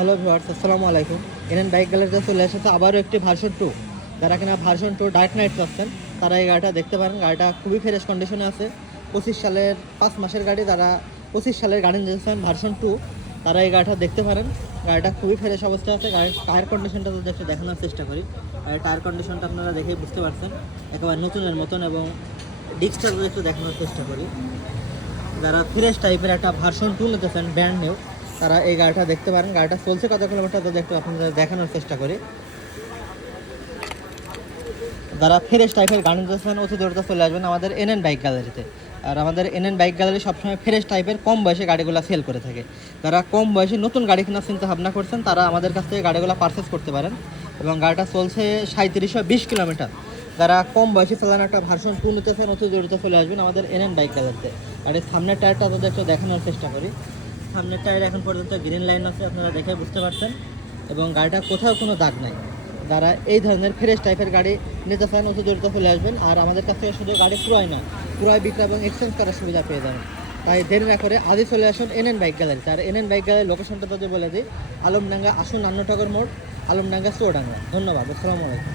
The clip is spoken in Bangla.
হ্যালো ভিউয়ার্স, আসসালামু আলাইকুম। এনএন বাইক গ্যালারিতে চলে এসেছে আবারও একটি ভার্সন 2। যারা কিনা ভার্সন 2 ডার্ক নাইট চাচ্ছেন তারা এই গাড়িটা দেখতে পারেন। গাড়িটা খুবই ফ্রেশ কন্ডিশনে আছে। 25 সালের 5 মাসের গাড়ি। যারা 25 সালের গাড়ি নিয়েছেন ভার্সন 2 তারা এই গাড়িটা দেখতে পারেন। গাড়িটা খুবই ফ্রেশ অবস্থায় আছে। গাড়ির টায়ার কন্ডিশনটা যদি একটু দেখানোর চেষ্টা করি, গাড়ির টায়ার কন্ডিশনটা আপনারা দেখেই বুঝতে পারছেন একেবারে নতুনের মতন। এবং ডিস্কটা যদি একটু দেখানোর চেষ্টা করি, যারা ফ্রেশ টাইপের একটা ভার্সন 2 নিতেছেন ব্র্যান্ড নিউ, তারা এই গাড়িটা দেখতে পারেন। গাড়িটা চলছে কত কিলোমিটার যদি একটু আপনাদের দেখানোর চেষ্টা করি। যারা ফ্রেশ টাইপের গাড়ি নিতেছেন অতি দ্রুত চলে আসবেন আমাদের এনএন বাইক গ্যালারিতে। আর আমাদের এনএন বাইক গ্যালারি সবসময় ফ্রেশ টাইপের কম বয়সে গাড়িগুলো সেল করে থাকে। যারা কম বয়সে নতুন গাড়ি কেনার চিন্তা ভাবনা করছেন তারা আমাদের কাছ থেকে গাড়িগুলো পারচেস করতে পারেন। এবং গাড়িটা চলছে 3720 কিলোমিটার। যারা কম বয়সে চালান একটা ভার্সন 2 নিতেছেন অতি দ্রুত চলে আসবেন আমাদের এনএন বাইক গ্যালারিতে। আর এই সামনের টায়ারটা যদি একটু দেখানোর চেষ্টা করি, সামনের টায়ার এখন পর্যন্ত গ্রিন লাইন আছে, আপনারা দেখে বুঝতে পারছেন। এবং গাড়িটা কোথাও কোনো দাগ নাই। যারা এই ধরনের ফ্রেশ টাইপের গাড়ি নিতে চান অতি দ্রুত চলে আসবেন। আর আমাদের কাছ থেকে শুধু গাড়ি ক্রয় না, ক্রয় বিক্রয় এবং এক্সচেঞ্জ করার সুবিধা পেয়ে যাবেন। তাই দেরি না করে আজই চলে আসুন এনএন বাইক গ্যালারিতে। আর এনএন বাইক গ্যালারির লোকেশনটা যদি বলে দিই, আলমডাঙ্গা আসুন 59 মোড়, আলমডাঙ্গা চুয়াডাঙ্গা। ধন্যবাদ, আসসালামু আলাইকুম।